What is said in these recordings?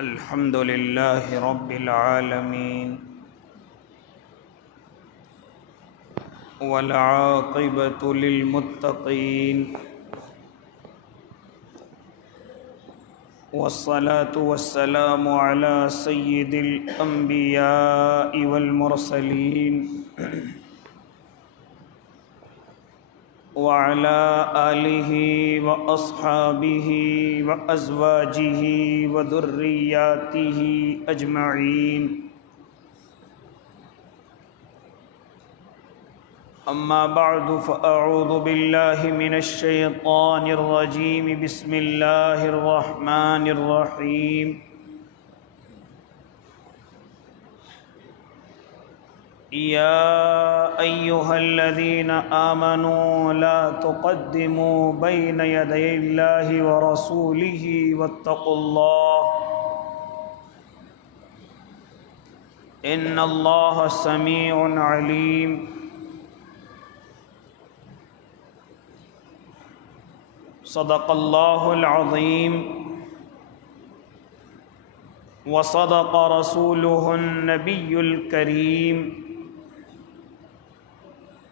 الحمد لله رب العالمين والعاقبة للمتقين والصلاة والسلام على سيد الأنبياء والمرسلين وعلى آلہ وأصحابہ وأزواجہ وذریاتہ اجمعین اما بعد فأعوذ باللہ من الشیطان الرجیم بسم اللہ الرحمن الرحیم يا أيها الذين آمنوا لا تقدموا بين يدي الله ورسوله واتقوا الله إن الله سميع عليم صدق الله العظيم وصدق رسوله النبي الكريم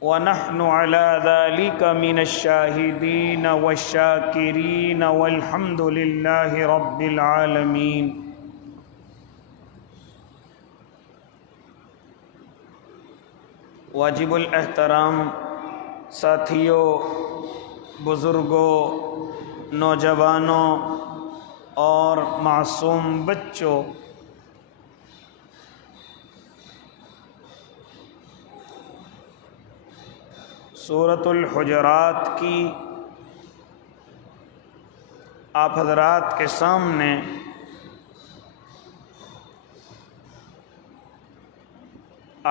ونحن على ذلك من الشاهدين والشاكرين والحمد لله رب العالمين واجب الاحترام ساتھیوں، بزرگوں، نوجوانوں اور معصوم بچوں، سورۃ الحجرات کی آپ حضرات کے سامنے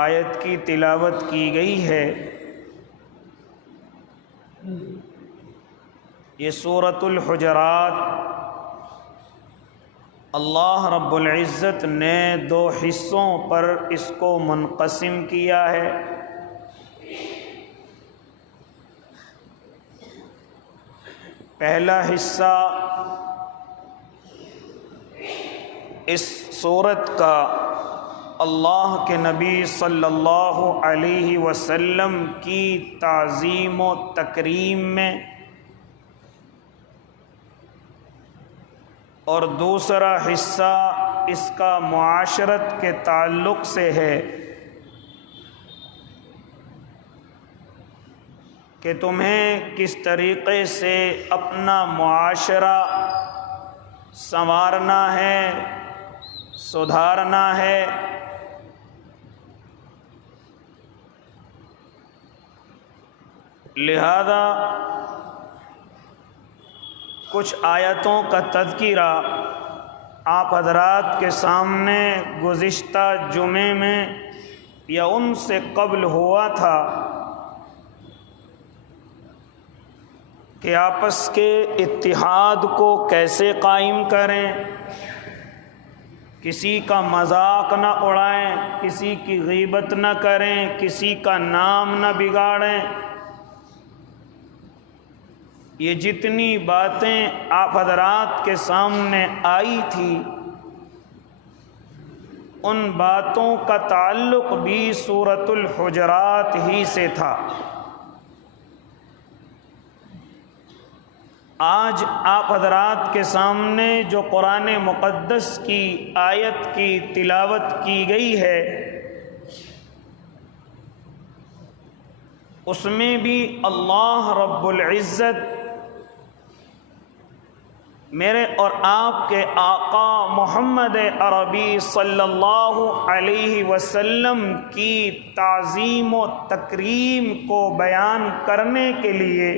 آیت کی تلاوت کی گئی ہے۔ یہ سورۃ الحجرات اللہ رب العزت نے دو حصوں پر اس کو منقسم کیا ہے۔ پہلا حصہ اس سورت کا اللہ کے نبی صلی اللہ علیہ وسلم کی تعظیم و تکریم میں، اور دوسرا حصہ اس کا معاشرت کے تعلق سے ہے کہ تمہیں کس طریقے سے اپنا معاشرہ سنوارنا ہے، سدھارنا ہے۔ لہذا کچھ آیتوں کا تذکرہ آپ حضرات کے سامنے گزشتہ جمعے میں یا ان سے قبل ہوا تھا کہ آپس کے اتحاد کو کیسے قائم کریں، کسی کا مذاق نہ اڑائیں، کسی کی غیبت نہ کریں، کسی کا نام نہ بگاڑیں۔ یہ جتنی باتیں آپ حضرات کے سامنے آئی تھی، ان باتوں کا تعلق بھی سورۃ الحجرات ہی سے تھا۔ آج آپ حضرات کے سامنے جو قرآن مقدس کی آیت کی تلاوت کی گئی ہے، اس میں بھی اللہ رب العزت میرے اور آپ کے آقا محمد عربی صلی اللہ علیہ وسلم کی تعظیم و تکریم کو بیان کرنے کے لیے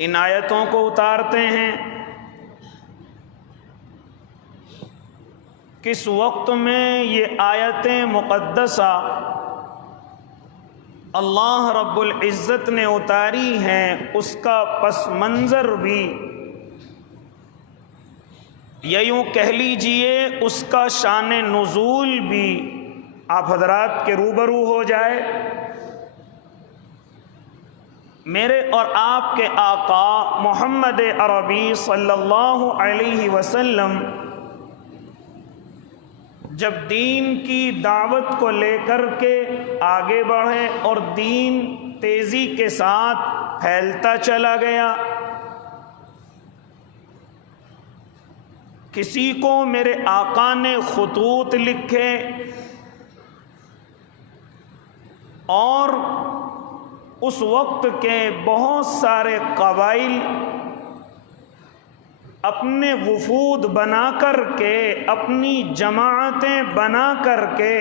ان آیتوں کو اتارتے ہیں۔ کس وقت میں یہ آیتیں مقدسہ اللہ رب العزت نے اتاری ہیں، اس کا پس منظر بھی یا یوں کہہ لیجئے اس کا شان نزول بھی آپ حضرات کے روبرو ہو جائے۔ میرے اور آپ کے آقا محمد عربی صلی اللہ علیہ وسلم جب دین کی دعوت کو لے کر کے آگے بڑھے اور دین تیزی کے ساتھ پھیلتا چلا گیا، کسی کو میرے آقا نے خطوط لکھے اور اس وقت کے بہت سارے قبائل اپنے وفود بنا کر کے، اپنی جماعتیں بنا کر کے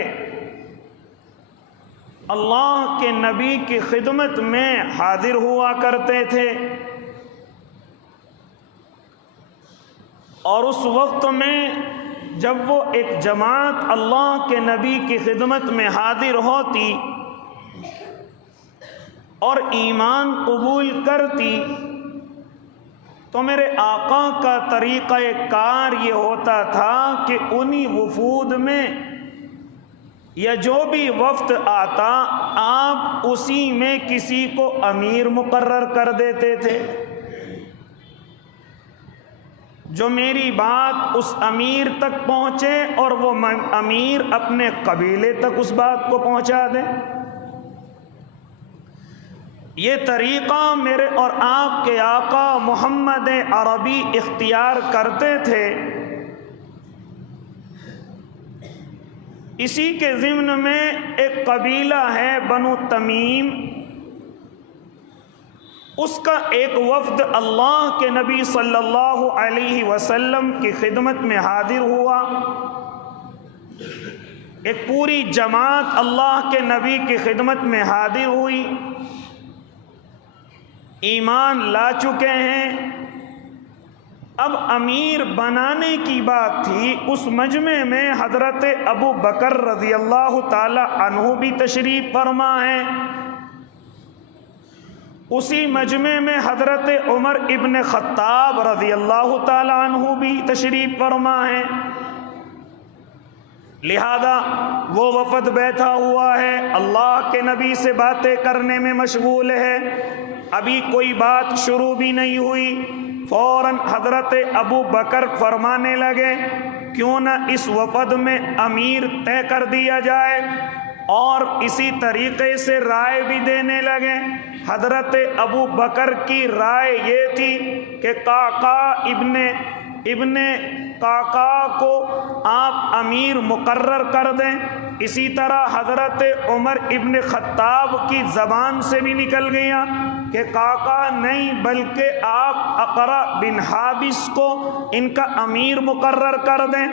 اللہ کے نبی کی خدمت میں حاضر ہوا کرتے تھے، اور اس وقت میں جب وہ ایک جماعت اللہ کے نبی کی خدمت میں حاضر ہوتی اور ایمان قبول کرتی تو میرے آقا کا طریقہ کار یہ ہوتا تھا کہ انہی وفود میں یا جو بھی وفد آتا آپ اسی میں کسی کو امیر مقرر کر دیتے تھے، جو میری بات اس امیر تک پہنچے اور وہ امیر اپنے قبیلے تک اس بات کو پہنچا دے۔ یہ طریقہ میرے اور آپ کے آقا محمد عربی اختیار کرتے تھے۔ اسی کے ضمن میں ایک قبیلہ ہے بنو تمیم، اس کا ایک وفد اللہ کے نبی صلی اللہ علیہ وسلم کی خدمت میں حاضر ہوا، ایک پوری جماعت اللہ کے نبی کی خدمت میں حاضر ہوئی، ایمان لا چکے ہیں، اب امیر بنانے کی بات تھی۔ اس مجمع میں حضرت ابو بکر رضی اللہ تعالی عنہ بھی تشریف فرما ہیں، اسی مجمع میں حضرت عمر ابن خطاب رضی اللہ تعالی عنہ بھی تشریف فرما ہیں، لہذا وہ وفد بیٹھا ہوا ہے، اللہ کے نبی سے باتیں کرنے میں مشغول ہے، ابھی کوئی بات شروع بھی نہیں ہوئی، فوراً حضرت ابو بکر فرمانے لگے کیوں نہ اس وفد میں امیر طے کر دیا جائے، اور اسی طریقے سے رائے بھی دینے لگے۔ حضرت ابو بکر کی رائے یہ تھی کہ ابن قعقاع کو آپ امیر مقرر کر دیں۔ اسی طرح حضرت عمر ابن خطاب کی زبان سے بھی نکل گیا کہ قعقاع نہیں بلکہ آپ اقرع بن حابس کو ان کا امیر مقرر کر دیں۔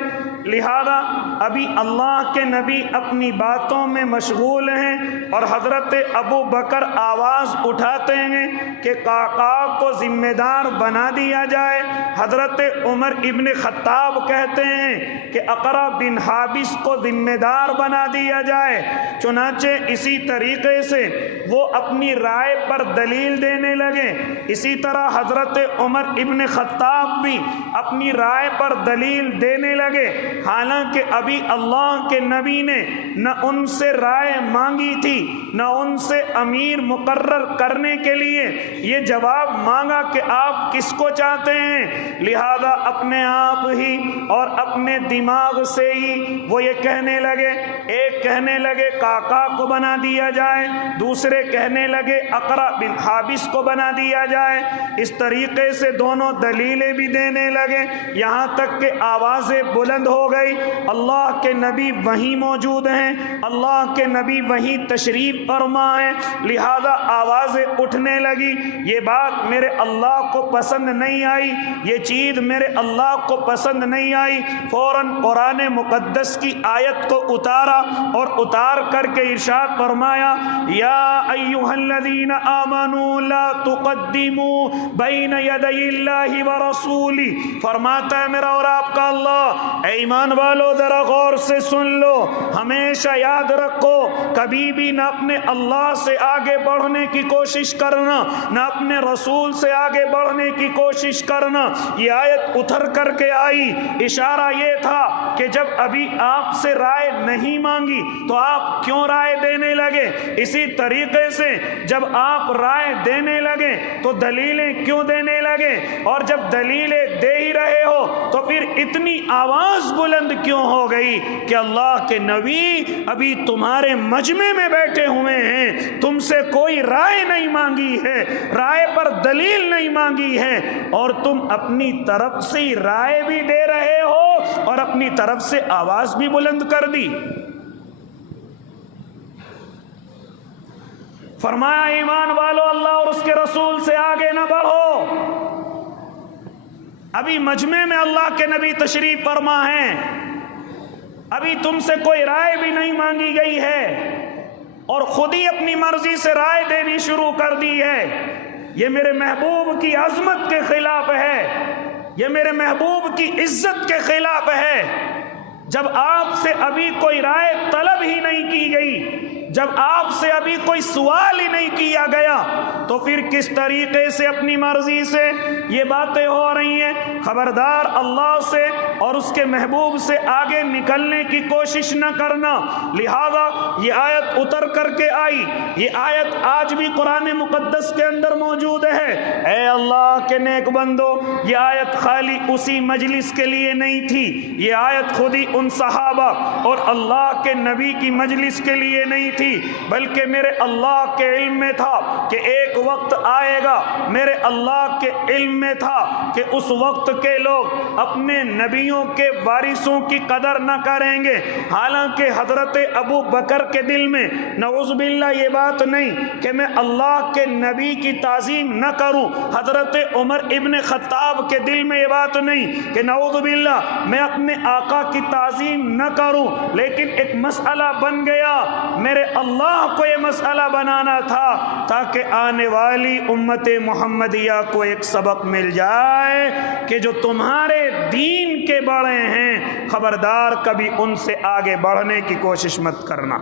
لہذا ابھی اللہ کے نبی اپنی باتوں میں مشغول ہیں اور حضرت ابو بکر آواز اٹھاتے ہیں کہ قعقاع کو ذمہ دار بنا دیا جائے۔ حضرت عمر ابن خطاب کہتے ہیں کہ اقرع بن حابس کو ذمہ دار بنا دیا جائے۔ چنانچہ اسی طریقے سے وہ اپنی رائے پر دلیل دینے لگے، اسی طرح حضرت عمر ابن خطاب بھی اپنی رائے پر دلیل دینے لگے، حالانکہ ابھی اللہ کے نبی نے نہ ان سے رائے مانگی تھی نہ ان سے امیر مقرر کرنے کے لیے یہ جواب مانگا کہ آپ کس کو چاہتے ہیں۔ لہذا اپنے آپ ہی اور اپنے دماغ سے ہی وہ یہ کہنے لگے، ایک کہنے لگے قعقاع کو بنا دیا جائے، دوسرے کہنے لگے اقرع بن حابس کو بنا دیا جائے۔ اس طریقے سے دونوں دلیلیں بھی دینے لگے، یہاں تک کہ آوازیں بلند ہو گئی۔ اللہ کے نبی وہیں موجود ہیں، اللہ کے نبی وہیں تشریف فرما ہیں، لہذا آوازیں اٹھنے لگی۔ یہ بات میرے اللہ کو پسند نہیں آئی، یہ چیز میرے اللہ کو پسند نہیں آئی۔ فوراً قرآن مقدس کی آیت کو اتارا اور اتار کر کے ارشاد فرمایا، یا ایھا الذین آمنوا لا تقدموا بین یدی اللہ ورسولہ۔ فرماتا ہے میرا اور آپ کا اللہ، اے ایمان والو ذرا غور سے سن لو، ہمیشہ یاد رکھو کبھی بھی نہ اپنے اللہ سے آگے بڑھنے کی کوشش کرنا نہ اپنے رسول سے آگے بڑھنے کی کوشش کرنا۔ یہ آیت اتر کر کے آئی، اشارہ یہ تھا کہ جب ابھی آپ سے رائے نہیں مانگی تو آپ کیوں رائے دینے لگے؟ اسی طریقے سے جب آپ رائے دینے لگے تو دلیلیں کیوں دینے لگے؟ اور جب دلیلیں دے ہی رہے ہو تو پھر اتنی آواز بلند کیوں ہو گئی کہ اللہ کے نبی ابھی تمہارے مجمع میں بیٹھے ہوئے ہیں، تم سے کوئی رائے نہیں مانگی ہے، رائے پر دلیل نہیں مانگی ہے، اور تم اپنی طرف سے رائے بھی دے رہے ہو اور اپنی طرف سے آواز بھی بلند کر دی۔ فرمایا ایمان والو اللہ اور اس کے رسول سے آگے نہ بڑھو، ابھی مجمع میں اللہ کے نبی تشریف فرما ہیں، ابھی تم سے کوئی رائے بھی نہیں مانگی گئی ہے اور خود ہی اپنی مرضی سے رائے دینی شروع کر دی ہے۔ یہ میرے محبوب کی عظمت کے خلاف ہے، یہ میرے محبوب کی عزت کے خلاف ہے۔ جب آپ سے ابھی کوئی رائے طلب ہی نہیں کی گئی، جب آپ سے ابھی کوئی سوال ہی نہیں کیا گیا، تو پھر کس طریقے سے اپنی مرضی سے یہ باتیں ہو رہی ہیں؟ خبردار اللہ سے اور اس کے محبوب سے آگے نکلنے کی کوشش نہ کرنا۔ لہذا یہ آیت اتر کر کے آئی، یہ آیت آج بھی قرآن مقدس کے اندر موجود ہے۔ اے اللہ کے نیک بندو، یہ آیت خالی اسی مجلس کے لیے نہیں تھی، یہ آیت خود ہی ان صحابہ اور اللہ کے نبی کی مجلس کے لیے نہیں تھی، بلکہ میرے اللہ کے علم میں تھا کہ ایک وقت آئے گا، میرے اللہ کے علم میں تھا کہ اس وقت کے لوگ اپنے نبیوں کے وارثوں کی قدر نہ کریں گے۔ حالانکہ حضرت ابو بکر کے دل میں نعوذ باللہ یہ بات نہیں کہ میں اللہ کے نبی کی تعظیم نہ کروں، حضرت عمر ابن خطاب کے دل میں یہ بات نہیں کہ نعوذ باللہ میں اپنے آقا کی تعظیم نہ کروں، لیکن ایک مسئلہ بن گیا، میرے اللہ کو یہ مسئلہ بنانا تھا تاکہ آنے والی امت محمدیہ کو ایک سبق مل جائے کہ جو تمہارے دین کے بڑے ہیں، خبردار کبھی ان سے آگے بڑھنے کی کوشش مت کرنا،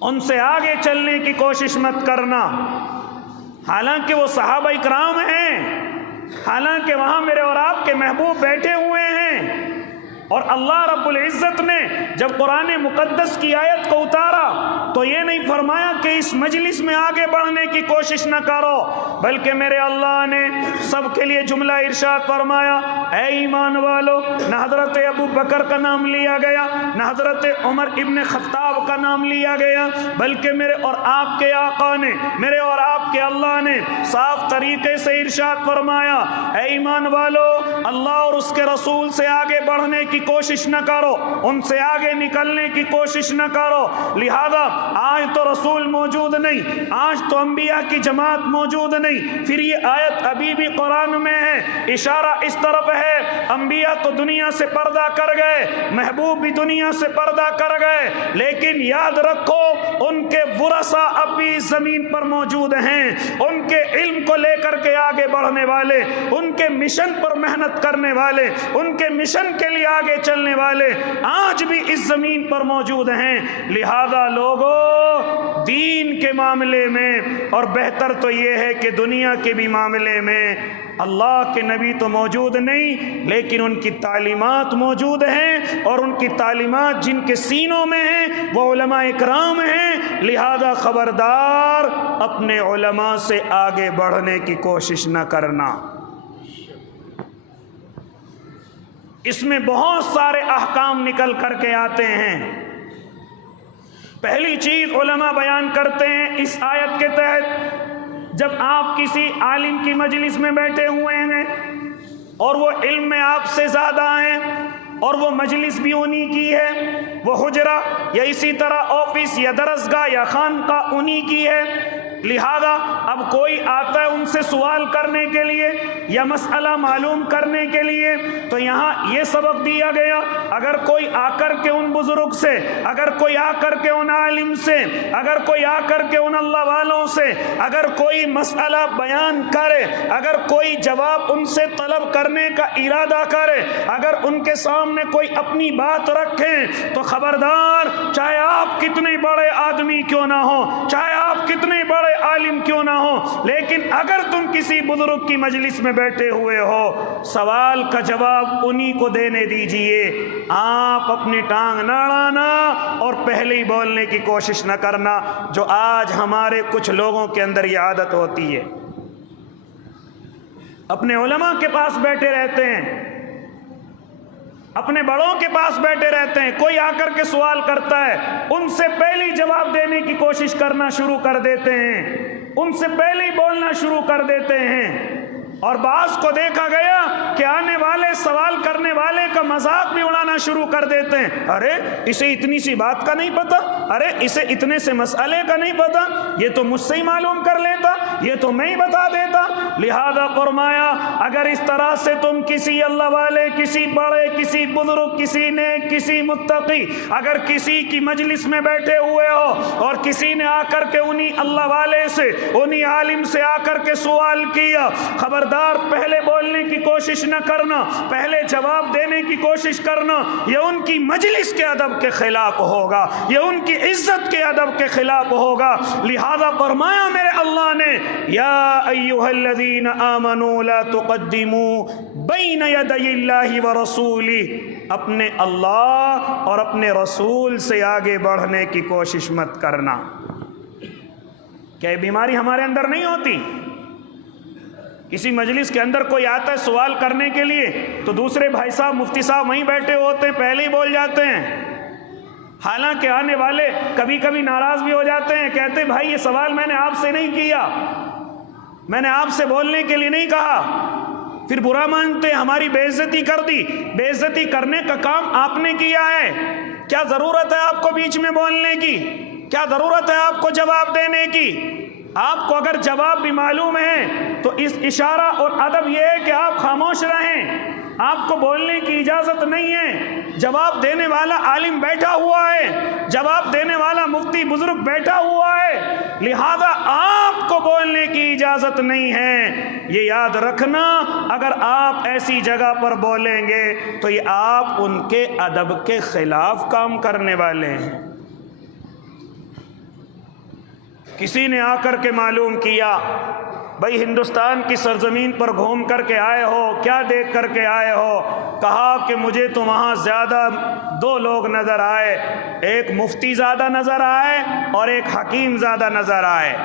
ان سے آگے چلنے کی کوشش مت کرنا۔ حالانکہ وہ صحابہ اکرام ہیں، حالانکہ وہاں میرے اور آپ کے محبوب بیٹھے ہوئے ہیں، اور اللہ رب العزت نے جب قرآن مقدس کی آیت کو اتارا تو یہ نہیں فرمایا کہ اس مجلس میں آگے بڑھنے کی کوشش نہ کرو، بلکہ میرے اللہ نے سب کے لیے جملہ ارشاد فرمایا، اے ایمان والو، نہ حضرت ابو بکر کا نام لیا گیا، نہ حضرت عمر ابن خطاب کا نام لیا گیا، بلکہ میرے اور آپ کے آقا نے، میرے اور آپ کے اللہ نے صاف طریقے سے ارشاد فرمایا، اے ایمان والو، اللہ اور اس کے رسول سے آگے بڑھنے کی کوشش نہ کرو، ان سے آگے نکلنے کی کوشش نہ کرو۔ لہذا آج تو رسول موجود نہیں، آج تو انبیاء کی جماعت موجود نہیں، پھر یہ آیت ابھی بھی قرآن میں ہے، اشارہ اس طرف ہے، انبیاء تو دنیا سے پردہ کر گئے، محبوب بھی دنیا سے پردہ کر گئے، لیکن یاد رکھو ان کے ورثہ اب بھی زمین پر موجود ہیں، ان کے علم کو لے کر کے آگے بڑھنے والے، ان کے مشن پر محنت کرنے والے، ان کے مشن کے لیے آگے چلنے والے آج بھی اس زمین پر موجود ہیں۔ لہذا لوگوں، دین کے معاملے میں، اور بہتر تو یہ ہے کہ دنیا کے بھی معاملے میں، اللہ کے نبی تو موجود نہیں لیکن ان کی تعلیمات موجود ہیں، اور ان کی تعلیمات جن کے سینوں میں ہیں وہ علماء اکرام ہیں۔ لہذا خبردار اپنے علماء سے آگے بڑھنے کی کوشش نہ کرنا۔ اس میں بہت سارے احکام نکل کر کے آتے ہیں۔ پہلی چیز علماء بیان کرتے ہیں اس آیت کے تحت، جب آپ کسی عالم کی مجلس میں بیٹھے ہوئے ہیں اور وہ علم میں آپ سے زیادہ ہیں، اور وہ مجلس بھی انہی کی ہے، وہ حجرہ یا اسی طرح آفس یا درسگاہ یا خانقاہ انہی کی ہے، لہذا اب کوئی آتا ہے ان سے سوال کرنے کے لیے یا مسئلہ معلوم کرنے کے لیے، تو یہاں یہ سبق دیا گیا، اگر کوئی آ کر کے ان بزرگ سے، اگر کوئی آ کر کے ان عالم سے، اگر کوئی آ کر کے ان اللہ والوں سے اگر کوئی مسئلہ بیان کرے، اگر کوئی جواب ان سے طلب کرنے کا ارادہ کرے، اگر ان کے سامنے کوئی اپنی بات رکھے، تو خبردار چاہے آپ کتنے بڑے آدمی کیوں نہ ہو، چاہے آپ کتنے بڑے عالم کیوں نہ ہو، لیکن اگر تم کسی بزرگ کی مجلس میں میں بیٹھے ہوئے ہو، سوال کا جواب انہی کو دینے دیجئے، آپ اپنی ٹانگ نہ اڑانا اور پہلے ہی بولنے کی کوشش نہ کرنا، جو آج ہمارے کچھ لوگوں کے اندر یہ عادت ہوتی ہے۔ اپنے علماء کے پاس بیٹھے رہتے ہیں، اپنے بڑوں کے پاس بیٹھے رہتے ہیں، کوئی آ کر کے سوال کرتا ہے، ان سے پہلے ہی جواب دینے کی کوشش کرنا شروع کر دیتے ہیں، ان سے پہلے ہی بولنا شروع کر دیتے ہیں، اور بعض کو دیکھا گیا کہ آنے والے سوال کرنے والے کا مذاق بھی اڑانا شروع کر دیتے ہیں، ارے اسے اتنی سی بات کا نہیں پتا، ارے اسے اتنے سے مسئلے کا نہیں پتا، یہ تو مجھ سے ہی معلوم کر لیتا، یہ تو میں ہی بتا دیتا۔ لہذا فرمایا اگر اس طرح سے تم کسی اللہ والے، کسی بڑے، کسی بزرگ، کسی نیک، کسی متقی، اگر کسی کی مجلس میں بیٹھے ہوئے ہو اور کسی نے آ کر کے انہی اللہ والے سے، انہی عالم سے آ کر کے سوال کیا، خبردار پہلے بولنے کی کوشش نہ کرنا، پہلے جواب دینے کی کوشش کرنا، یہ ان کی مجلس کے ادب کے خلاف ہوگا، یہ ان کی عزت کے ادب کے خلاف ہوگا۔ لہذا فرمایا میرے اللہ نے، یا ایھا الذین آمنوا لا تقدموا بین یدی اللہ ورسولہ، اپنے اللہ اور اپنے رسول سے آگے بڑھنے کی کوشش مت کرنا۔ کیا یہ بیماری ہمارے اندر نہیں ہوتی؟ کسی مجلس کے اندر کوئی آتا ہے سوال کرنے کے لیے تو دوسرے بھائی صاحب مفتی صاحب وہیں بیٹھے ہوتے ہیں، پہلے ہی بول جاتے ہیں، حالانکہ آنے والے کبھی کبھی ناراض بھی ہو جاتے ہیں، کہتے ہیں بھائی یہ سوال میں نے آپ سے نہیں کیا، میں نے آپ سے بولنے کے لیے نہیں کہا، پھر برا مانتے ہیں ہماری بے عزتی کر دی۔ بے عزتی کرنے کا کام آپ نے کیا ہے، کیا ضرورت ہے آپ کو بیچ میں بولنے کی؟ کیا ضرورت ہے آپ کو جواب دینے کی؟ آپ کو اگر جواب بھی معلوم ہے تو اس اشارہ اور ادب یہ ہے کہ آپ خاموش رہیں، آپ کو بولنے کی اجازت نہیں ہے۔ جواب دینے والا عالم بیٹھا ہوا ہے، جواب دینے والا مفتی بزرگ بیٹھا ہوا ہے، لہذا آپ کو بولنے کی اجازت نہیں ہے۔ یہ یاد رکھنا، اگر آپ ایسی جگہ پر بولیں گے تو یہ آپ ان کے ادب کے خلاف کام کرنے والے ہیں۔ کسی نے آ کر کے معلوم کیا، بھائی ہندوستان کی سرزمین پر گھوم کر کے آئے ہو، کیا دیکھ کر کے آئے ہو؟ کہا کہ مجھے تو وہاں زیادہ دو لوگ نظر آئے، ایک مفتی زیادہ نظر آئے اور ایک حکیم زیادہ نظر آئے۔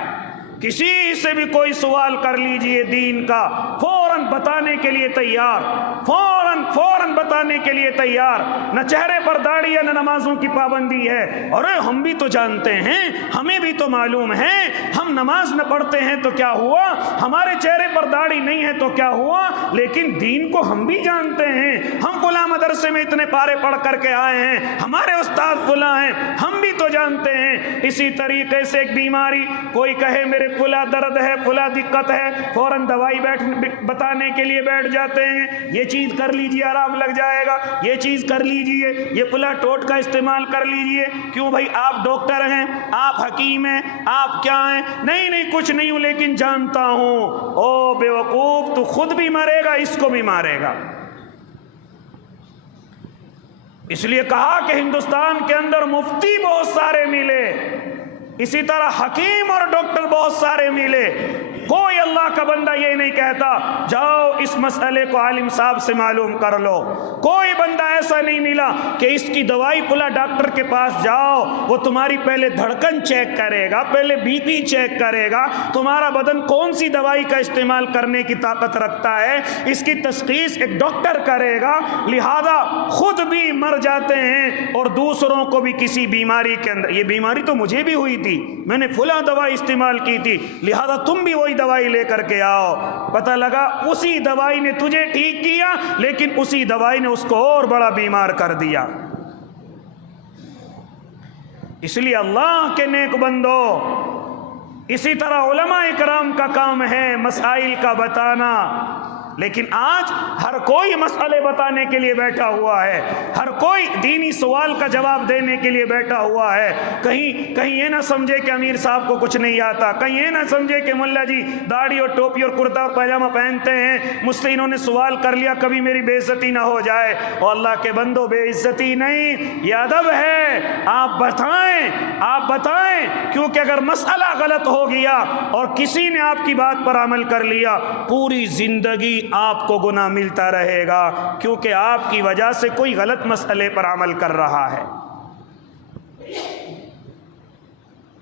کسی سے بھی کوئی سوال کر لیجئے دین کا، فوراً بتانے کے لیے تیار، فوراً بتانے کے لیے تیار، نہ چہرے پر داڑھی ہے نہ نمازوں کی پابندی ہے۔ ارے ہم بھی تو جانتے ہیں، ہمیں بھی تو معلوم ہے، ہم نماز نہ پڑھتے ہیں تو کیا ہوا، ہمارے چہرے پر داڑھی نہیں ہے تو کیا ہوا، لیکن دین کو ہم بھی جانتے ہیں، ہم فلاں مدرسے میں اتنے پارے پڑھ کر کے آئے ہیں، ہمارے استاد فلاں ہیں، ہم بھی تو جانتے ہیں۔ اسی طریقے سے ایک بیماری، کوئی کہے میرے فلاں درد ہے، فلاں دقت ہے، فوراً دوائی بتانے کے لیے بیٹھ جاتے ہیں، یہ چیز کر لیجئے آرام لگ جائے گا، یہ چیز کر لیجئے، یہ فلاں ٹوٹکا استعمال کر لیجئے۔ کیوں بھائی آپ ڈاکٹر ہیں، آپ حکیم ہیں، آپ کیا ہیں؟ نہیں کچھ نہیں ہوں لیکن جانتا ہوں۔ او بے وقوف، تو خود بھی مرے گا، اس کو بھی مارے گا۔ اس لیے کہا کہ ہندوستان کے اندر مفتی بہت سارے ملے، اسی طرح حکیم اور ڈاکٹر بہت سارے ملے، کوئی اللہ کا بندہ یہ نہیں کہتا جاؤ اس مسئلے کو عالم صاحب سے معلوم کر لو۔ کوئی بندہ ایسا نہیں ملا کہ اس کی دوائی فلاں ڈاکٹر کے پاس جاؤ، وہ تمہاری پہلے دھڑکن چیک کرے گا، پہلے بی پی چیک کرے گا، تمہارا بدن کون سی دوائی کا استعمال کرنے کی طاقت رکھتا ہے، اس کی تشخیص ایک ڈاکٹر کرے گا۔ لہذا خود بھی مر جاتے ہیں اور دوسروں کو بھی کسی بیماری کے اندر، یہ بیماری تو مجھے بھی ہوئی تھی، میں نے فلاں دوائی استعمال کی تھی، لہذا تم بھی وہی دوائی لے کر کے آؤ۔ پتہ لگا اسی دوائی نے تجھے ٹھیک کیا، لیکن اسی دوائی نے اس کو اور بڑا بیمار کر دیا۔ اس لیے اللہ کے نیک بندو، اسی طرح علماء اکرام کا کام ہے مسائل کا بتانا، لیکن آج ہر کوئی مسئلے بتانے کے لیے بیٹھا ہوا ہے، ہر کوئی دینی سوال کا جواب دینے کے لیے بیٹھا ہوا ہے۔ کہیں یہ نہ سمجھے کہ امیر صاحب کو کچھ نہیں آتا، کہیں یہ نہ سمجھے کہ ملا جی داڑھی اور ٹوپی اور کرتا اور پاجامہ پہنتے ہیں، مجھ سے انہوں نے سوال کر لیا، کبھی میری بے عزتی نہ ہو جائے۔ اور اللہ کے بندو، بے عزتی نہیں، یہ ادب ہے۔ آپ بتائیں، کیونکہ اگر مسئلہ غلط ہو گیا اور کسی نے آپ کی بات پر عمل کر لیا، پوری زندگی آپ کو گناہ ملتا رہے گا، کیونکہ آپ کی وجہ سے کوئی غلط مسئلے پر عمل کر رہا ہے۔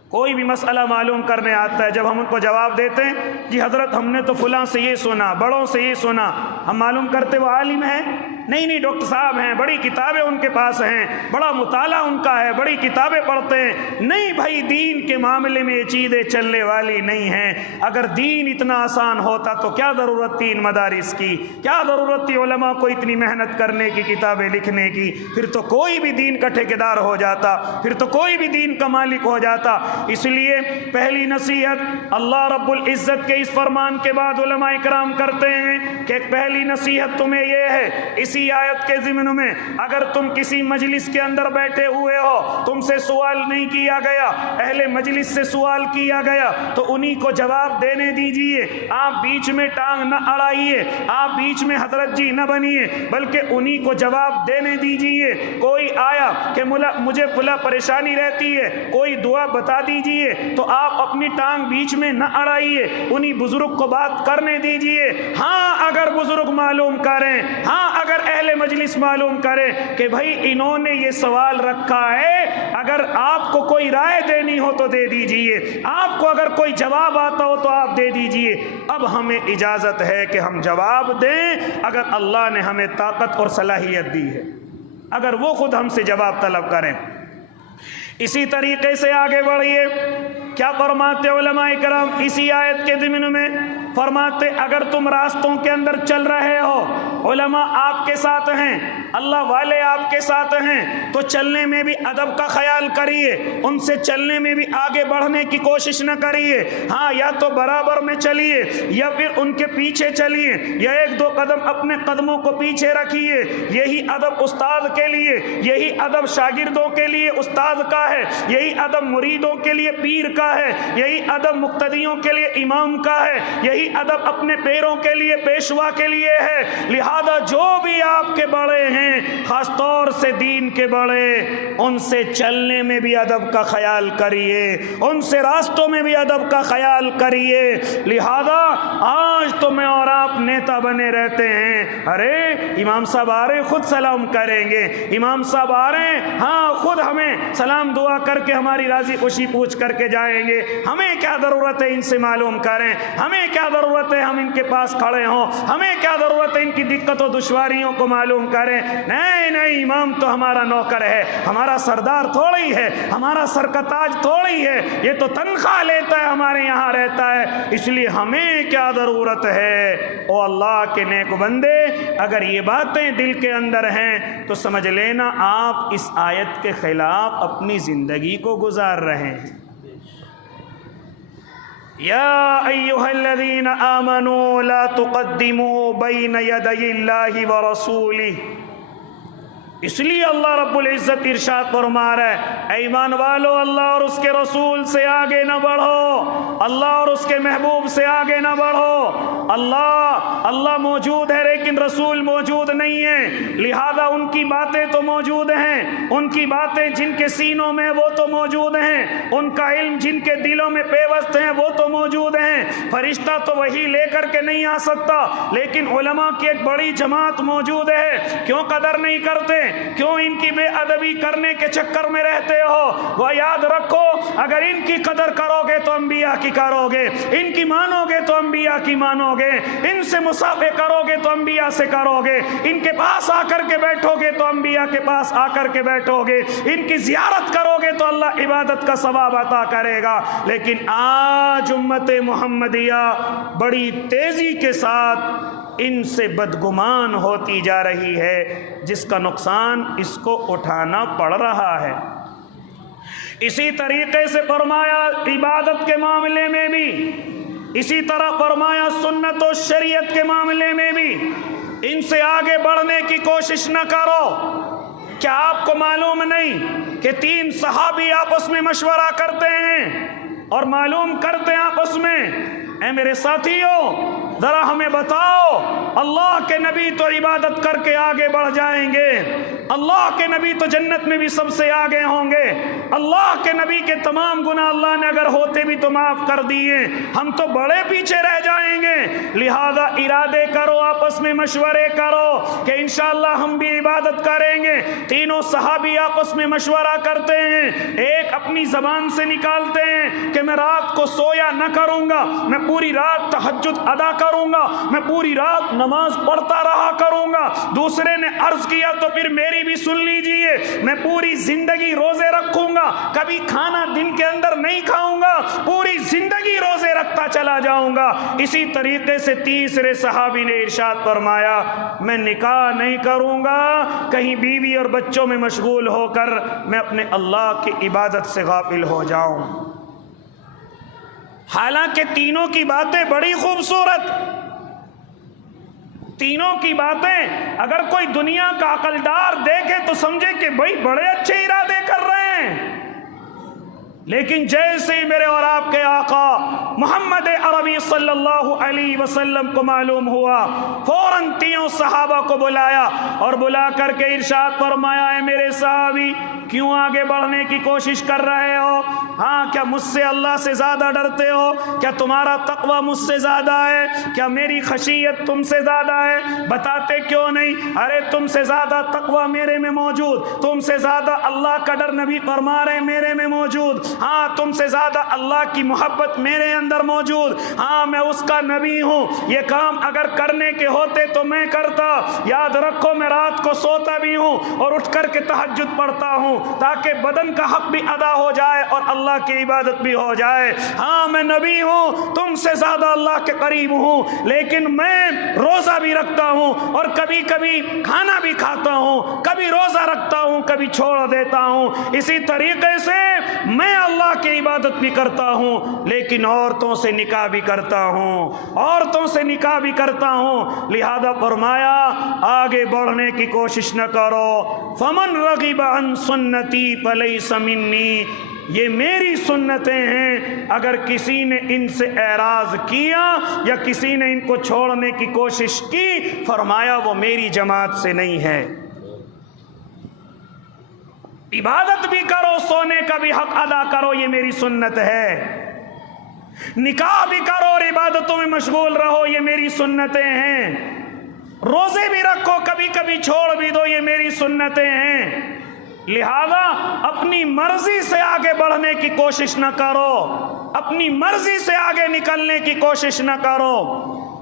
کوئی بھی مسئلہ معلوم کرنے آتا ہے، جب ہم ان کو جواب دیتے ہیں، جی حضرت ہم نے تو فلاں سے یہ سنا، بڑوں سے یہ سنا، ہم معلوم کرتے وہ عالم ہیں؟ نہیں، ڈاکٹر صاحب ہیں، بڑی کتابیں ان کے پاس ہیں، بڑا مطالعہ ان کا ہے، بڑی کتابیں پڑھتے ہیں۔ نہیں بھائی، دین کے معاملے میں یہ چیزیں چلنے والی نہیں ہیں۔ اگر دین اتنا آسان ہوتا تو کیا ضرورت تھی ان مدارس کی، کیا ضرورت تھی علماء کو اتنی محنت کرنے کی، کتابیں لکھنے کی؟ پھر تو کوئی بھی دین کا ٹھیکیدار ہو جاتا، پھر تو کوئی بھی دین کا مالک ہو جاتا۔ اس لیے پہلی نصیحت اللہ رب العزت کے اس فرمان کے بعد علماء کرام کرتے ہیں کہ پہلی نصیحت تمہیں یہ ہے، اسی آیت کے ضمن میں، اگر تم کسی مجلس کے اندر بیٹھے ہوئے ہو، تم سے سوال نہیں کیا گیا، اہل مجلس سے سوال کیا گیا، تو انہی کو جواب دینے دیجئے۔ آپ بیچ میں ٹانگ نہ اڑائیے، آپ بیچ میں حضرت جی نہ بنیے، بلکہ انہی کو جواب دینے دیجئے۔ کوئی آیا کہ مجھے بلا پریشانی رہتی ہے، کوئی دعا بتا دیجئے، تو آپ اپنی ٹانگ بیچ میں نہ اڑائیے، انہی بزرگ کو بات کرنے دیجئے۔ ہاں اگر بزرگ معلوم کریں، ہاں اگر اہل مجلس معلوم کریں کہ بھائی انہوں نے یہ سوال رکھا ہے، اگر آپ کو کوئی رائے دینی ہو تو دے دیجئے، آپ کو اگر کوئی جواب آتا ہو تو آپ دے دیجئے۔ اب ہمیں اجازت ہے کہ ہم جواب دیں، اگر اللہ نے ہمیں طاقت اور صلاحیت دی ہے، اگر وہ خود ہم سے جواب طلب کریں۔ اسی طریقے سے آگے بڑھیے، کیا فرماتے علماء کرام اسی آیت کے ضمن میں؟ فرماتے اگر تم راستوں کے اندر چل رہے ہو، علماء آپ کے ساتھ ہیں، اللہ والے آپ کے ساتھ ہیں، تو چلنے میں بھی ادب کا خیال کریے، ان سے چلنے میں بھی آگے بڑھنے کی کوشش نہ کریے۔ ہاں یا تو برابر میں چلیے یا پھر ان کے پیچھے چلیے، یا ایک دو قدم اپنے قدموں کو پیچھے رکھیے۔ یہی ادب استاد کے لیے، یہی ادب شاگردوں کے لیے استاد کا ہے، یہی ادب مریدوں کے لیے پیر کا ہے، یہی ادب مقتدیوں کے لیے امام کا ہے، یہی ادب اپنے پیروں کے لیے پیشوا کے لیے ہے۔ لہذا جو بھی آپ کے بڑے ہیں، خاص طور سے دین کے بڑے، ان سے چلنے میں بھی ادب کا خیال کریے، ان سے راستوں میں بھی ادب کا خیال کریے۔ لہذا آج تو میں اور آپ نیتا بنے رہتے ہیں، ارے امام صاحب آ رہے خود سلام کریں گے، امام صاحب آ رہے ہیں، ہاں خود ہمیں سلام دعا کر کے ہماری راضی خوشی پوچھ کر کے جائیں گے۔ ہمیں کیا ضرورت ہے ان سے معلوم کریں، ہمیں کیا ضرورت ہے ہم ان کے پاس کھڑے ہوں، ہمیں کیا ضرورت ہے ان کی دقت و دشواریوں کو معلوم کریں۔ نہیں، امام تو ہمارا نوکر ہے، ہمارا سردار تھوڑی ہے، ہمارا سر کا تاج تھوڑی ہے، یہ تو تنخواہ لیتا ہے، ہمارے یہاں رہتا ہے، اس لیے ہمیں کیا ضرورت ہے۔ او اللہ کے نیک بندے، اگر یہ باتیں دل کے اندر ہیں تو سمجھ لینا آپ اس آیت کے خلاف اپنی زندگی کو گزار رہے ہیں۔ یا ایھا الذین آمنوا لا تقدموا بین یدی اللہ ورسولہ، اس لیے اللہ رب العزت ارشاد فرما رہا ہے، اے ایمان والو اللہ اور اس کے رسول سے آگے نہ بڑھو، اللہ اور اس کے محبوب سے آگے نہ بڑھو۔ اللہ موجود ہے لیکن رسول موجود نہیں ہے، لہذا ان کی باتیں تو موجود ہیں، ان کی باتیں جن کے سینوں میں وہ تو موجود ہیں، ان کا علم جن کے دلوں میں پیوست ہیں وہ تو موجود ہیں۔ فرشتہ تو وہی لے کر کے نہیں آ سکتا، لیکن علماء کی ایک بڑی جماعت موجود ہے۔ کیوں قدر نہیں کرتے؟ کیوں ان کی بے ادبی کرنے کے چکر میں رہتے ہو؟ وہ یاد رکھو، اگر ان کی قدر کرو گے تو انبیاء کی کرو گے، ان کی مانو گے تو انبیاء کی مانو گے، ان سے مصافحہ کرو گے تو انبیاء سے کرو گے، ان کے پاس آ کر کے بیٹھو گے تو انبیاء کے پاس آ کر کے بیٹھو گے، ان کی زیارت کرو گے تو اللہ عبادت کا ثواب عطا کرے گا۔ لیکن آج امت محمدیہ بڑی تیزی کے ساتھ ان سے بدگمان ہوتی جا رہی ہے، جس کا نقصان اس کو اٹھانا پڑ رہا ہے۔ اسی طریقے سے فرمایا عبادت کے معاملے میں بھی اسی طرح فرمایا سنت و شریعت کے معاملے میں بھی ان سے آگے بڑھنے کی کوشش نہ کرو۔ کیا آپ کو معلوم نہیں کہ 3 صحابی آپس میں مشورہ کرتے ہیں اور معلوم کرتے ہیں آپس میں، اے میرے ساتھیوں ذرا ہمیں بتاؤ، اللہ کے نبی تو عبادت کر کے آگے بڑھ جائیں گے، اللہ کے نبی تو جنت میں بھی سب سے آگے ہوں گے، اللہ کے نبی کے تمام گناہ اللہ نے اگر ہوتے بھی تو معاف کر دیے، ہم تو بڑے پیچھے رہ جائیں گے، لہذا ارادے کرو، آپس میں مشورے کرو کہ انشاءاللہ ہم بھی عبادت کریں گے۔ تینوں صحابی آپس میں مشورہ کرتے ہیں، ایک اپنی زبان سے نکالتے ہیں کہ میں رات کو سویا نہ کروں گا، میں پوری رات تہجد ادا کروں گا، میں پوری رات نماز پڑھتا رہا کروں گا۔ دوسرے نے عرض کیا تو پھر میری بھی سن لیجئے، میں پوری زندگی روزے رکھوں گا، کبھی کھانا دن کے اندر نہیں کھاؤں گا، پوری زندگی روزے رکھتا چلا جاؤں گا۔ اسی طریقے سے تیسرے صحابی نے ارشاد فرمایا میں نکاح نہیں کروں گا، کہیں بیوی اور بچوں میں مشغول ہو کر میں اپنے اللہ کی عبادت سے غافل ہو جاؤں۔ حالانکہ تینوں کی باتیں بڑی خوبصورت، تینوں کی باتیں اگر کوئی دنیا کا عقلدار دیکھے تو سمجھے کہ بھائی بڑے اچھے ارادے کر رہے ہیں، لیکن جیسے ہی میرے اور آپ کے آقا محمد عربی صلی اللہ علیہ وسلم کو معلوم ہوا، فوراً تینوں صحابہ کو بلایا اور بلا کر کے ارشاد فرمایا اے میرے صحابی کیوں آگے بڑھنے کی کوشش کر رہے ہو؟ ہاں کیا مجھ سے اللہ سے زیادہ ڈرتے ہو؟ کیا تمہارا تقوی مجھ سے زیادہ ہے؟ کیا میری خشیت تم سے زیادہ ہے؟ بتاتے کیوں نہیں؟ ارے تم سے زیادہ تقوی میرے میں موجود، تم سے زیادہ اللہ کا ڈر نبی فرما رہے میرے میں موجود، ہاں تم سے زیادہ اللہ کی محبت میرے اندر موجود، ہاں میں اس کا نبی ہوں، یہ کام اگر کرنے کے ہوتے تو میں کرتا۔ یاد رکھو میں رات کو سوتا بھی ہوں اور اٹھ کر کے تہجد پڑھتا ہوں تاکہ بدن کا حق بھی ادا ہو جائے اور اللہ کی عبادت بھی ہو جائے۔ ہاں میں نبی ہوں، تم سے زیادہ اللہ کے قریب ہوں، لیکن میں روزہ بھی رکھتا ہوں اور کبھی کبھی کھانا بھی کھاتا ہوں، کبھی روزہ رکھتا ہوں کبھی چھوڑ دیتا ہوں۔ اسی طریقے سے میں اللہ کی عبادت بھی کرتا ہوں لیکن عورتوں سے نکاح بھی کرتا ہوں، عورتوں سے نکاح بھی کرتا ہوں، لہذا فرمایا آگے بڑھنے کی کوشش نہ کرو۔ فمن رغب عن سنتی فلیس منی، یہ میری سنتیں ہیں، اگر کسی نے ان سے اعراض کیا یا کسی نے ان کو چھوڑنے کی کوشش کی فرمایا وہ میری جماعت سے نہیں ہے۔ عبادت بھی کرو، سونے کا بھی حق ادا کرو، یہ میری سنت ہے، نکاح بھی کرو اور عبادتوں میں مشغول رہو، یہ میری سنتیں ہیں، روزے بھی رکھو کبھی کبھی چھوڑ بھی دو، یہ میری سنتیں ہیں۔ لہذا اپنی مرضی سے آگے بڑھنے کی کوشش نہ کرو، اپنی مرضی سے آگے نکلنے کی کوشش نہ کرو۔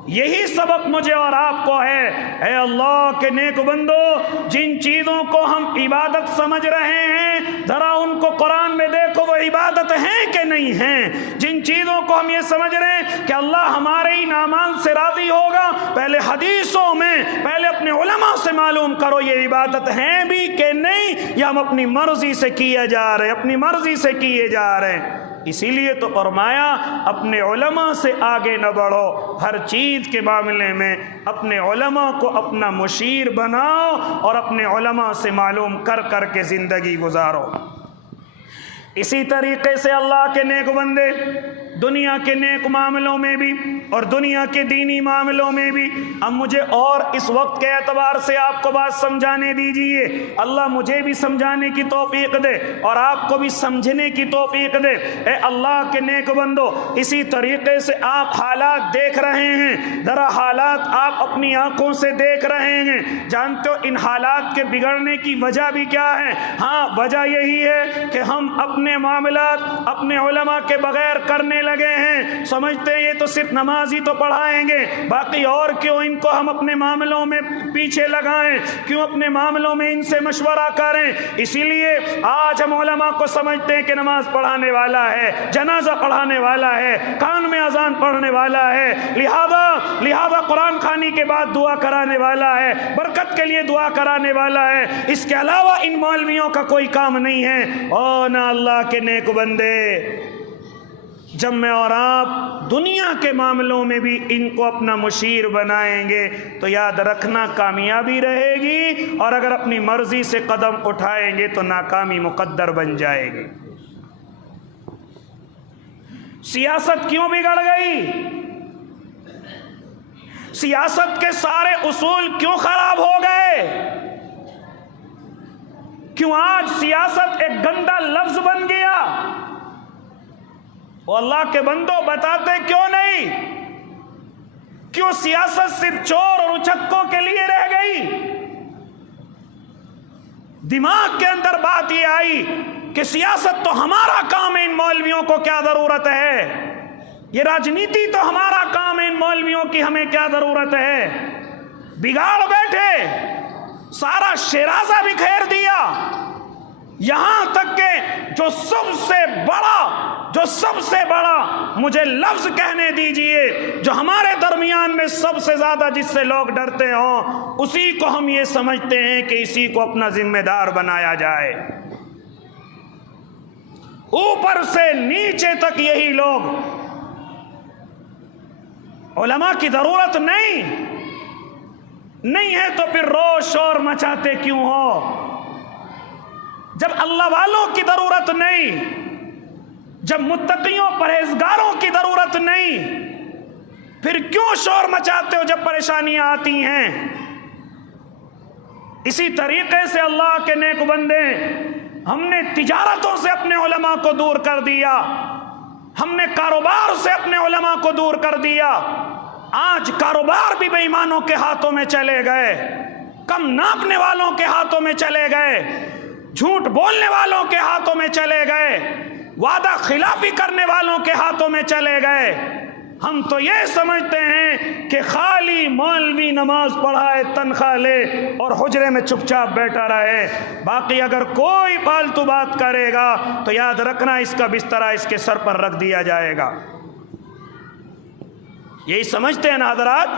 یہی سبق مجھے اور آپ کو ہے۔ اے اللہ کے نیک بندو، جن چیزوں کو ہم عبادت سمجھ رہے ہیں ذرا ان کو قرآن میں دیکھو وہ عبادت ہیں کہ نہیں ہیں۔ جن چیزوں کو ہم یہ سمجھ رہے ہیں کہ اللہ ہمارے ان اعمال سے راضی ہوگا، پہلے حدیثوں میں پہلے اپنے علماء سے معلوم کرو یہ عبادت ہیں بھی کہ نہیں، یا ہم اپنی مرضی سے کیے جا رہے ہیں، اپنی مرضی سے کیے جا رہے ہیں۔ اسی لیے تو فرمایا اپنے علماء سے آگے نہ بڑھو، ہر چیز کے معاملے میں اپنے علماء کو اپنا مشیر بناؤ اور اپنے علماء سے معلوم کر کر کے زندگی گزارو۔ اسی طریقے سے اللہ کے نیک بندے دنیا کے نیک معاملوں میں بھی اور دنیا کے دینی معاملوں میں بھی، اب مجھے اور اس وقت کے اعتبار سے آپ کو بات سمجھانے دیجئے، اللہ مجھے بھی سمجھانے کی توفیق دے اور آپ کو بھی سمجھنے کی توفیق دے۔ اے اللہ کے نیک بندو، اسی طریقے سے آپ حالات دیکھ رہے ہیں، ذرا حالات آپ اپنی آنکھوں سے دیکھ رہے ہیں، جانتے ہو ان حالات کے بگڑنے کی وجہ بھی کیا ہے؟ ہاں وجہ یہی ہے کہ ہم اپنے معاملات اپنے علماء کے بغیر کرنے لگے ہیں، سمجھتے ہیں یہ تو صرف نماز ہی تو پڑھائیں گے، باقی اور کیوں ان کو ہم اپنے معاملوں میں پیچھے لگائیں، کیوں اپنے معاملوں میں ان سے مشورہ کریں۔ اسی لیے آج ہم علماء کو سمجھتے ہیں کہ نماز پڑھانے والا ہے، جنازہ پڑھانے والا ہے، کان میں اذان پڑھنے والا ہے، لہذا قرآن خوانی کے بعد دعا کرانے والا ہے، برکت کے لیے دعا کرانے والا ہے، اس کے علاوہ ان مولویوں کا کوئی کام نہیں ہے۔ او نہ اللہ کے نیک بندے، جب میں اور آپ دنیا کے معاملوں میں بھی ان کو اپنا مشیر بنائیں گے تو یاد رکھنا کامیابی رہے گی، اور اگر اپنی مرضی سے قدم اٹھائیں گے تو ناکامی مقدر بن جائے گی۔ سیاست کیوں بگڑ گئی؟ سیاست کے سارے اصول کیوں خراب ہو گئے؟ کیوں آج سیاست ایک گندا لفظ بن گیا؟ وہ اللہ کے بندوں بتاتے کیوں نہیں؟ کیوں سیاست صرف چور اور اچکوں کے لیے رہ گئی؟ دماغ کے اندر بات یہ آئی کہ سیاست تو ہمارا کام ہے، ان مولویوں کو کیا ضرورت ہے؟ یہ راجنیتی تو ہمارا کام ہے، ان مولویوں کی ہمیں کیا ضرورت ہے؟ بگاڑ بیٹھے، سارا شیرازہ بکھیر دیا، یہاں تک کہ جو سب سے بڑا مجھے لفظ کہنے دیجئے جو ہمارے درمیان میں سب سے زیادہ جس سے لوگ ڈرتے ہوں، اسی کو ہم یہ سمجھتے ہیں کہ اسی کو اپنا ذمہ دار بنایا جائے۔ اوپر سے نیچے تک یہی لوگ۔ علماء کی ضرورت نہیں ہے تو پھر روش شور مچاتے کیوں ہو؟ جب اللہ والوں کی ضرورت نہیں، جب متقیوں پرہیزگاروں کی ضرورت نہیں، پھر کیوں شور مچاتے ہو جب پریشانیاں آتی ہیں؟ اسی طریقے سے اللہ کے نیک بندے، ہم نے تجارتوں سے اپنے علماء کو دور کر دیا، ہم نے کاروبار سے اپنے علماء کو دور کر دیا۔ آج کاروبار بھی بے ایمانوں کے ہاتھوں میں چلے گئے، کم ناپنے والوں کے ہاتھوں میں چلے گئے، جھوٹ بولنے والوں کے ہاتھوں میں چلے گئے، وعدہ خلافی کرنے والوں کے ہاتھوں میں چلے گئے۔ ہم تو یہ سمجھتے ہیں کہ خالی مولوی نماز پڑھائے، تنخواہ لے اور حجرے میں چپ چاپ بیٹھا رہے، باقی اگر کوئی فالتو بات کرے گا تو یاد رکھنا اس کا بسترا اس کے سر پر رکھ دیا جائے گا۔ یہی سمجھتے ہیں نا حضرات؟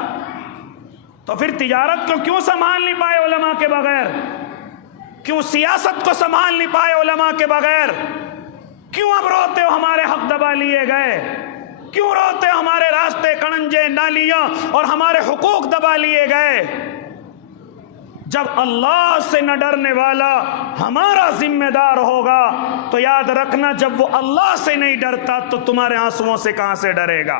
تو پھر تجارت کو کیوں سنبھال نہیں پائے علماء کے بغیر؟ کیوں سیاست کو سنبھال نہیں پائے علماء کے بغیر؟ کیوں اب روتے ہو ہمارے حق دبا لیے گئے؟ کیوں روتے ہو ہمارے راستے، کڑنجے، نالیاں اور ہمارے حقوق دبا لیے گئے؟ جب اللہ سے نہ ڈرنے والا ہمارا ذمہ دار ہوگا تو یاد رکھنا جب وہ اللہ سے نہیں ڈرتا تو تمہارے آنسوؤں سے کہاں سے ڈرے گا؟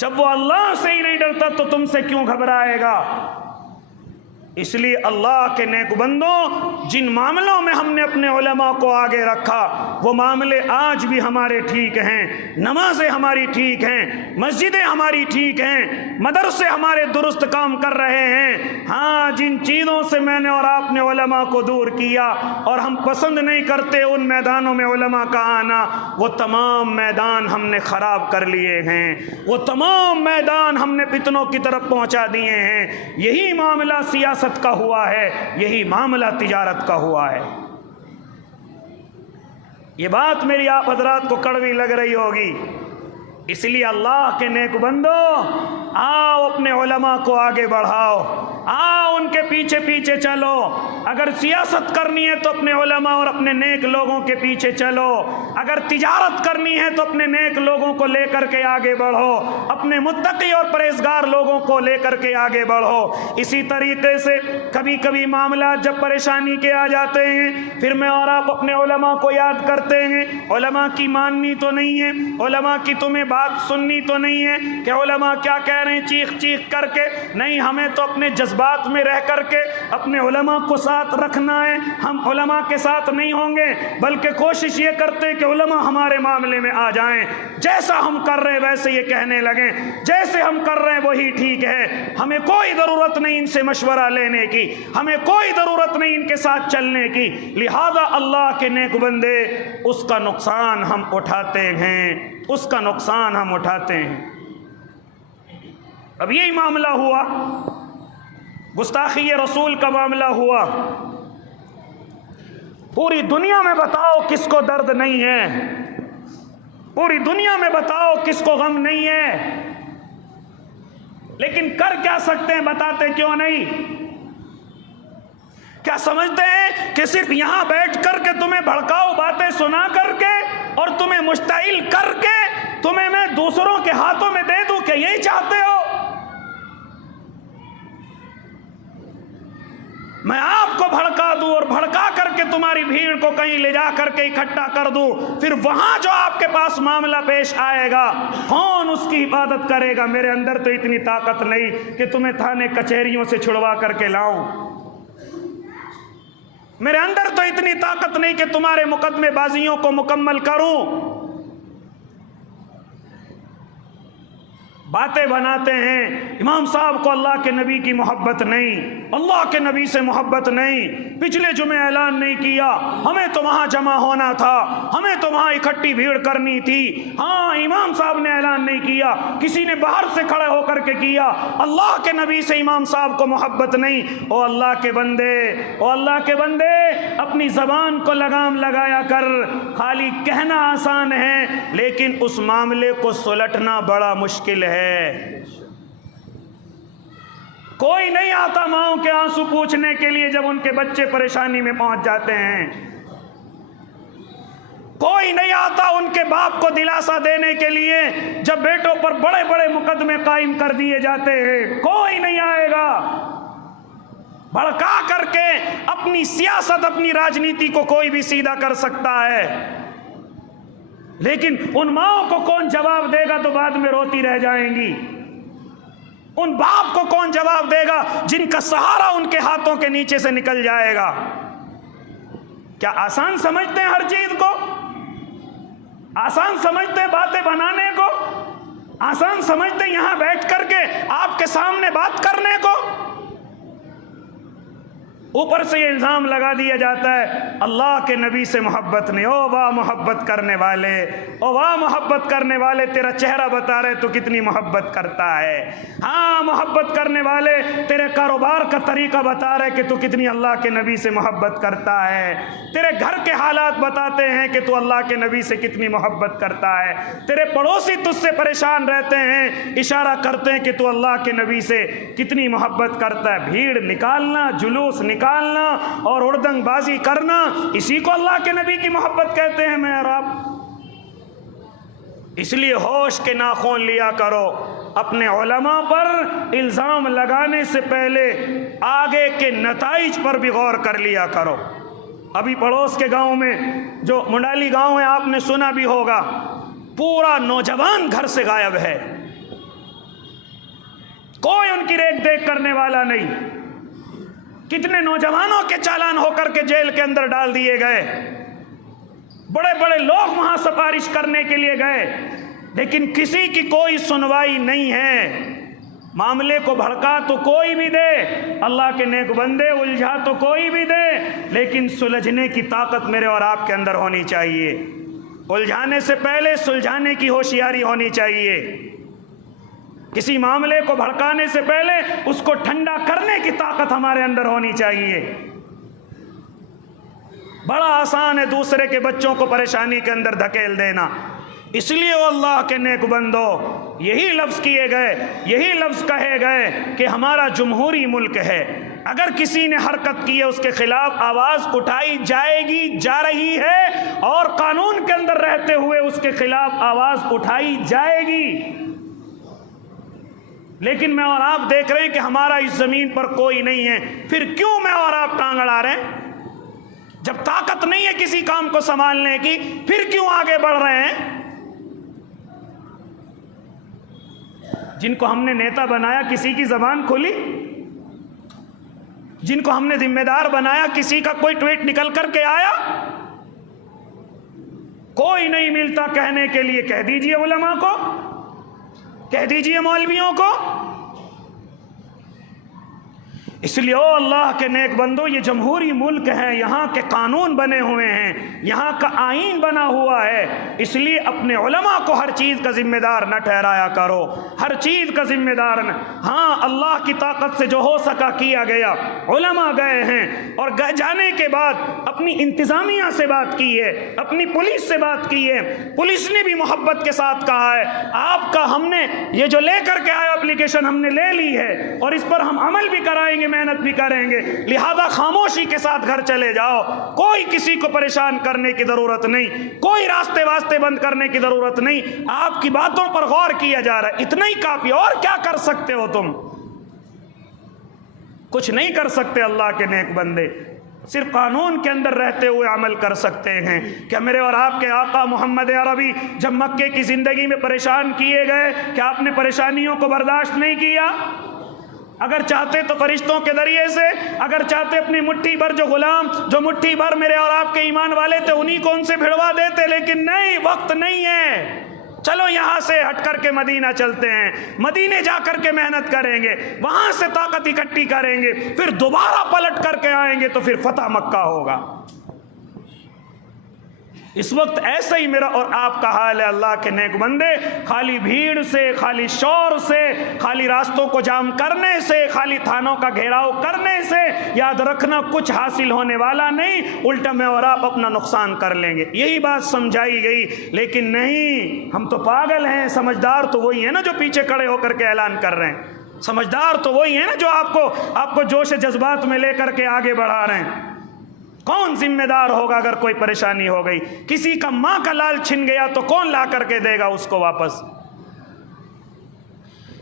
جب وہ اللہ سے ہی نہیں ڈرتا تو تم سے کیوں گھبرائے گا؟ اس لیے اللہ کے نیک بندوں، جن معاملوں میں ہم نے اپنے علماء کو آگے رکھا وہ معاملے آج بھی ہمارے ٹھیک ہیں، نمازیں ہماری ٹھیک ہیں، مسجدیں ہماری ٹھیک ہیں، مدرسے ہمارے درست کام کر رہے ہیں۔ ہاں، جن چیزوں سے میں نے اور آپ نے علماء کو دور کیا اور ہم پسند نہیں کرتے ان میدانوں میں علماء کا آنا، وہ تمام میدان ہم نے خراب کر لیے ہیں، وہ تمام میدان ہم نے فتنوں کی طرف پہنچا دیے ہیں۔ یہی معاملہ سیاست کا ہوا ہے، یہی معاملہ تجارت کا ہوا ہے۔ یہ بات میری آپ حضرات کو کڑوی لگ رہی ہوگی، اس لیے اللہ کے نیک بندو، آؤ اپنے علماء کو آگے بڑھاؤ، آؤ ان کے پیچھے پیچھے چلو۔ اگر سیاست کرنی ہے تو اپنے علماء اور اپنے نیک لوگوں کے پیچھے چلو، اگر تجارت کرنی ہے تو اپنے نیک لوگوں کو لے کر کے آگے بڑھو، اپنے متقی اور پرہیزگار لوگوں کو لے کر کے آگے بڑھو۔ اسی طریقے سے کبھی کبھی معاملات جب پریشانی کے آ جاتے ہیں، پھر میں اور آپ اپنے علماء کو یاد کرتے ہیں، علماء کی ماننی تو نہیں ہے، علماء کی تمہیں بات سننی تو نہیں ہے کہ علماء کیا کہہ رہے ہیں چیخ چیخ کر کے، نہیں، ہمیں تو اپنے جذبات میں رہ کر کے اپنے علماء کو ساتھ رکھنا ہے۔ ہم علماء کے ساتھ نہیں ہوں گے بلکہ کوشش یہ کرتے ہیں کہ علماء ہمارے معاملے میں آ جائیں، جیسا ہم کر رہے ہیں ویسے یہ کہنے لگیں، جیسے ہم کر رہے ہیں وہی ٹھیک ہے، ہمیں کوئی ضرورت نہیں ان سے مشورہ لینے کی، ہمیں کوئی ضرورت نہیں ان کے ساتھ چلنے کی۔ لہذا اللہ کے نیک بندے، اس کا نقصان ہم اٹھاتے ہیں، اس کا نقصان ہم اٹھاتے ہیں۔ اب یہی معاملہ ہوا، گستاخی رسول کا معاملہ ہوا۔ پوری دنیا میں بتاؤ کس کو درد نہیں ہے، پوری دنیا میں بتاؤ کس کو غم نہیں ہے، لیکن کر کیا سکتے ہیں؟ بتاتے کیوں نہیں؟ کیا سمجھتے ہیں کہ صرف یہاں بیٹھ کر کے تمہیں بھڑکاؤ باتیں سنا کر کے اور تمہیں مشتعل کر کے تمہیں میں دوسروں کے ہاتھوں میں دے دوں، کیا یہی چاہتے ہو؟ میں آپ کو بھڑکا دوں اور بھڑکا کر کے تمہاری بھیڑ کو کہیں لے جا کر کے اکٹھا کر دوں، پھر وہاں جو آپ کے پاس معاملہ پیش آئے گا کون اس کی حفاظت کرے گا؟ میرے اندر تو اتنی طاقت نہیں کہ تمہیں تھانے کچہریوں سے چھڑوا کر کے لاؤں، میرے اندر تو اتنی طاقت نہیں کہ تمہارے مقدمے بازیوں کو مکمل کروں۔ باتیں بناتے ہیں امام صاحب کو اللہ کے نبی کی محبت نہیں، اللہ کے نبی سے محبت نہیں، پچھلے جمعے اعلان نہیں کیا، ہمیں تو وہاں جمع ہونا تھا، ہمیں تو وہاں اکٹھی بھیڑ کرنی تھی۔ ہاں امام صاحب نے اعلان نہیں کیا، کسی نے باہر سے کھڑے ہو کر کے کیا، اللہ کے نبی سے امام صاحب کو محبت نہیں۔ او اللہ کے بندے، او اللہ کے بندے، اپنی زبان کو لگام لگایا کر، خالی کہنا آسان ہے لیکن اس معاملے کو سلٹنا بڑا مشکل ہے۔ کوئی نہیں آتا ماؤں کے آنسو پوچھنے کے لیے جب ان کے بچے پریشانی میں پہنچ جاتے ہیں، کوئی نہیں آتا ان کے باپ کو دلاسا دینے کے لیے جب بیٹوں پر بڑے بڑے مقدمے قائم کر دیے جاتے ہیں، کوئی نہیں آئے گا۔ بھڑکا کر کے اپنی سیاست، اپنی راجنیتی کو کوئی بھی سیدھا کر سکتا ہے، لیکن ان ماؤں کو کون جواب دے گا تو بعد میں روتی رہ جائیں گی؟ ان باپ کو کون جواب دے گا جن کا سہارا ان کے ہاتھوں کے نیچے سے نکل جائے گا؟ کیا آسان سمجھتے ہیں ہر چیز کو؟ آسان سمجھتے ہیں باتیں بنانے کو؟ آسان سمجھتے ہیں یہاں بیٹھ کر کے آپ کے سامنے بات کرنے کو؟ اوپر سے یہ الزام لگا دیا جاتا ہے اللہ کے نبی سے محبت نہیں۔ او واہ محبت کرنے والے، او واہ محبت کرنے والے، تیرا چہرہ بتا رہے تو کتنی محبت کرتا ہے۔ ہاں محبت کرنے والے تیرے کاروبار کا طریقہ بتا رہے کہ تو کتنی اللہ کے نبی سے محبت کرتا ہے، تیرے گھر کے حالات بتاتے ہیں کہ تو اللہ کے نبی سے کتنی محبت کرتا ہے، تیرے پڑوسی تجھ سے پریشان رہتے ہیں، اشارہ کرتے ہیں کہ تو اللہ کے نبی سے کتنی محبت کرتا ہے۔ بھیڑ نکالنا، جلوس نکالنا اور اردنگ بازی کرنا، اسی کو اللہ کے نبی کی محبت کہتے ہیں میں اور آپ۔ اس لیے ہوش کے ناخن لیا کرو، اپنے علماء پر الزام لگانے سے پہلے آگے کے نتائج پر بھی غور کر لیا کرو۔ ابھی پڑوس کے گاؤں میں جو منڈالی گاؤں ہے آپ نے سنا بھی ہوگا، پورا نوجوان گھر سے غائب ہے، کوئی ان کی ریکھ دیکھ کرنے والا نہیں۔ کتنے نوجوانوں کے چالان ہو کر کے جیل کے اندر ڈال دیے گئے، بڑے بڑے لوگ وہاں سفارش کرنے کے لیے گئے، لیکن کسی کی کوئی سنوائی نہیں ہے۔ معاملے کو بھڑکا تو کوئی بھی دے، اللہ کے نیک بندے الجھا تو کوئی بھی دے، لیکن سلجھنے کی طاقت میرے اور آپ کے اندر ہونی چاہیے، الجھانے سے پہلے سلجھانے کی ہوشیاری ہونی چاہیے، کسی معاملے کو بھڑکانے سے پہلے اس کو ٹھنڈا کرنے کی طاقت ہمارے اندر ہونی چاہیے۔ بڑا آسان ہے دوسرے کے بچوں کو پریشانی کے اندر دھکیل دینا، اس لیے وہ اللہ کے نیک بندو یہی لفظ کیے گئے، یہی لفظ کہے گئے کہ ہمارا جمہوری ملک ہے، اگر کسی نے حرکت کی ہے اس کے خلاف آواز اٹھائی جائے گی، جا رہی ہے، اور قانون کے اندر رہتے ہوئے اس کے خلاف آواز اٹھائی جائے گی۔ لیکن میں اور آپ دیکھ رہے ہیں کہ ہمارا اس زمین پر کوئی نہیں ہے، پھر کیوں میں اور آپ ٹانگ اڑا رہے ہیں؟ جب طاقت نہیں ہے کسی کام کو سنبھالنے کی، پھر کیوں آگے بڑھ رہے ہیں؟ جن کو ہم نے نیتا بنایا کسی کی زبان کھلی؟ جن کو ہم نے ذمہ دار بنایا کسی کا کوئی ٹویٹ نکل کر کے آیا؟ کوئی نہیں ملتا کہنے کے لیے، کہہ دیجئے علماء کو، کہہ دیجئے مولویوں کو۔ اس لیے او اللہ کے نیک بندو، یہ جمہوری ملک ہے، یہاں کے قانون بنے ہوئے ہیں، یہاں کا آئین بنا ہوا ہے، اس لیے اپنے علماء کو ہر چیز کا ذمہ دار نہ ٹھہرایا کرو، ہر چیز کا ذمہ دار نہ۔ ہاں اللہ کی طاقت سے جو ہو سکا کیا گیا، علماء گئے ہیں، اور جانے کے بعد اپنی انتظامیہ سے بات کی ہے، اپنی پولیس سے بات کی ہے، پولیس نے بھی محبت کے ساتھ کہا ہے آپ کا ہم نے یہ جو لے کر کے آیا اپلیکیشن ہم نے لے لی ہے اور اس پر ہم عمل بھی کرائیں گے محنت بھی کریں گے، لہذا خاموشی کے ساتھ گھر چلے جاؤ، کوئی کسی کو پریشان کرنے کی ضرورت نہیں، کوئی راستے واسطے بند کرنے کی ضرورت نہیں، آپ کی باتوں پر غور کیا جا رہا ہے، اتنا ہی کافی، اور کیا کر سکتے ہو تم؟ کچھ نہیں کر سکتے اللہ کے نیک بندے، صرف قانون کے اندر رہتے ہوئے عمل کر سکتے ہیں۔ کیا میرے اور آپ کے آقا محمد عربی جب مکے کی زندگی میں پریشان کیے گئے، کیا آپ نے پریشانیوں کو برداشت نہیں کیا؟ اگر چاہتے تو فرشتوں کے ذریعے سے، اگر چاہتے اپنی مٹھی بھر جو غلام، جو مٹھی بھر میرے اور آپ کے ایمان والے تھے، انہی کو ان سے بھڑوا دیتے، لیکن نہیں، وقت نہیں ہے، چلو یہاں سے ہٹ کر کے مدینہ چلتے ہیں، مدینے جا کر کے محنت کریں گے، وہاں سے طاقت اکٹھی کریں گے، پھر دوبارہ پلٹ کر کے آئیں گے تو پھر فتح مکہ ہوگا۔ اس وقت ایسا ہی میرا اور آپ کا حال ہے اللہ کے نیک بندے، خالی بھیڑ سے، خالی شور سے، خالی راستوں کو جام کرنے سے، خالی تھانوں کا گھیراؤ کرنے سے یاد رکھنا کچھ حاصل ہونے والا نہیں، الٹا میں اور آپ اپنا نقصان کر لیں گے، یہی بات سمجھائی گئی۔ لیکن نہیں، ہم تو پاگل ہیں، سمجھدار تو وہی ہیں نا جو پیچھے کھڑے ہو کر کے اعلان کر رہے ہیں، سمجھدار تو وہی ہیں نا جو آپ کو جوش جذبات میں لے کر کے آگے بڑھا رہے ہیں۔ کون ذمہ دار ہوگا اگر کوئی پریشانی ہو گئی؟ کسی کا ماں کا لال چھن گیا تو کون لا کر کے دے گا اس کو واپس؟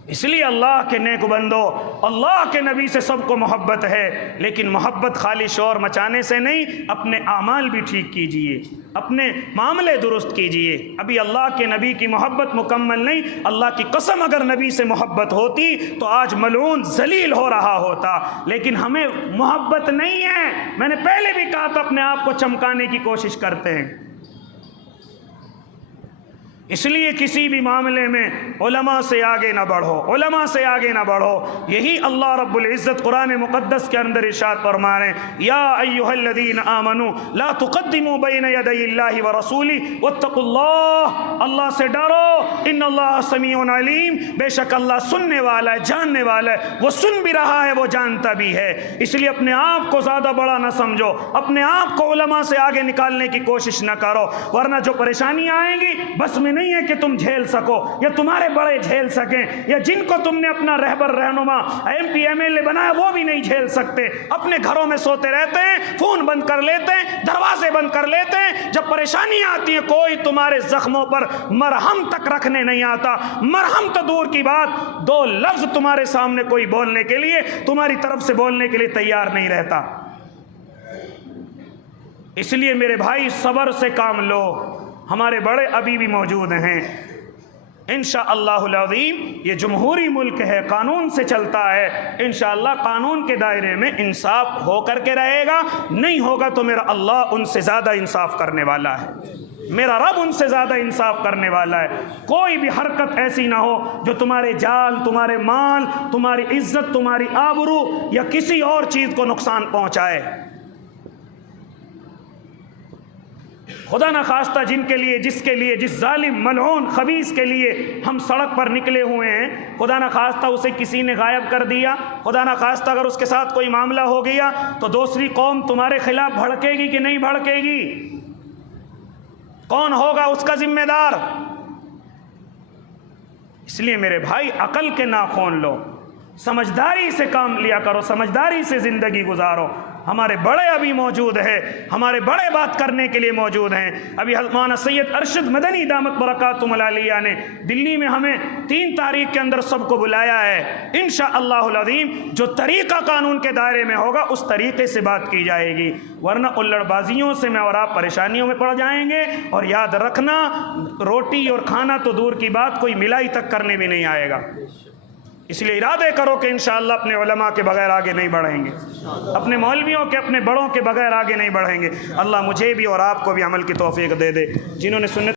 اس لیے اللہ کے نیک بندو، اللہ کے نبی سے سب کو محبت ہے، لیکن محبت خالی شور مچانے سے نہیں، اپنے اعمال بھی ٹھیک کیجئے، اپنے معاملے درست کیجئے۔ ابھی اللہ کے نبی کی محبت مکمل نہیں، اللہ کی قسم اگر نبی سے محبت ہوتی تو آج ملعون ذلیل ہو رہا ہوتا، لیکن ہمیں محبت نہیں ہے۔ میں نے پہلے بھی کہا تھا، اپنے آپ کو چمکانے کی کوشش کرتے ہیں۔ اس لیے کسی بھی معاملے میں علماء سے آگے نہ بڑھو، علماء سے آگے نہ بڑھو۔ یہی اللہ رب العزت قرآن مقدس کے اندر ارشاد فرما رہے ہیں، یا ایھا الذین آمنوا لا تقدموا بین یدی اللہ ورسولہ واتقوا اللہ، اللہ سے ڈرو، ان اللہ سمیع علیم، بے شک اللہ سننے والا ہے، جاننے والا ہے، وہ سن بھی رہا ہے، وہ جانتا بھی ہے۔ اس لیے اپنے آپ کو زیادہ بڑا نہ سمجھو، اپنے آپ کو علماء سے آگے نکالنے کی کوشش نہ کرو، ورنہ جو پریشانیاں آئیں گی بس میں نہیں ہے کہ تم جھیل سکو یا تمہارے بڑے جھیل سکیں، یا جن کو تم نے اپنا رہبر رہنما M P M L A بنایا وہ بھی نہیں جھیل سکتے۔ اپنے گھروں میں سوتے رہتے ہیں، فون بند کر لیتے ہیں، دروازے بند کر لیتے ہیں، جب پریشانیاں آتی ہیں کوئی تمہارے زخموں پر مرہم تک رکھنے نہیں آتا، مرہم تو دور کی بات، دو لفظ تمہارے سامنے کوئی بولنے کے لیے، تمہاری طرف سے بولنے کے لیے تیار نہیں رہتا۔ اس لیے میرے بھائی صبر سے کام لو، ہمارے بڑے ابھی بھی موجود ہیں، انشاءاللہ العظیم یہ جمہوری ملک ہے، قانون سے چلتا ہے، انشاءاللہ قانون کے دائرے میں انصاف ہو کر کے رہے گا، نہیں ہوگا تو میرا اللہ ان سے زیادہ انصاف کرنے والا ہے، میرا رب ان سے زیادہ انصاف کرنے والا ہے۔ کوئی بھی حرکت ایسی نہ ہو جو تمہارے جال، تمہارے مال، تمہاری عزت، تمہاری آبرو یا کسی اور چیز کو نقصان پہنچائے۔ خدا نہ خواستہ جن کے لیے، جس کے لیے، جس ظالم ملعون خبیث کے لیے ہم سڑک پر نکلے ہوئے ہیں، خدا نہ خواستہ اسے کسی نے غائب کر دیا، خدا نہ خواستہ اگر اس کے ساتھ کوئی معاملہ ہو گیا تو دوسری قوم تمہارے خلاف بھڑکے گی کہ نہیں بھڑکے گی؟ کون ہوگا اس کا ذمہ دار؟ اس لیے میرے بھائی عقل کے ناخون لو، سمجھداری سے کام لیا کرو، سمجھداری سے زندگی گزارو۔ ہمارے بڑے ابھی موجود ہیں، ہمارے بڑے بات کرنے کے لیے موجود ہیں۔ ابھی مولانا سید ارشد مدنی دامت برکاتہم العالیہ نے دلی میں ہمیں 3 تاریخ کے اندر سب کو بلایا ہے، انشاءاللہ العظیم جو طریقہ قانون کے دائرے میں ہوگا اس طریقے سے بات کی جائے گی، ورنہ الڑ بازیوں سے میں اور آپ پریشانیوں میں پڑ جائیں گے۔ اور یاد رکھنا، روٹی اور کھانا تو دور کی بات، کوئی ملائی تک کرنے بھی نہیں آئے گا۔ اس لیے ارادے کرو کہ انشاءاللہ اپنے علماء کے بغیر آگے نہیں بڑھیں گے، اپنے مولویوں کے، اپنے بڑوں کے بغیر آگے نہیں بڑھیں گے۔ اللہ مجھے بھی اور آپ کو بھی عمل کی توفیق دے دے۔ جنہوں نے سنت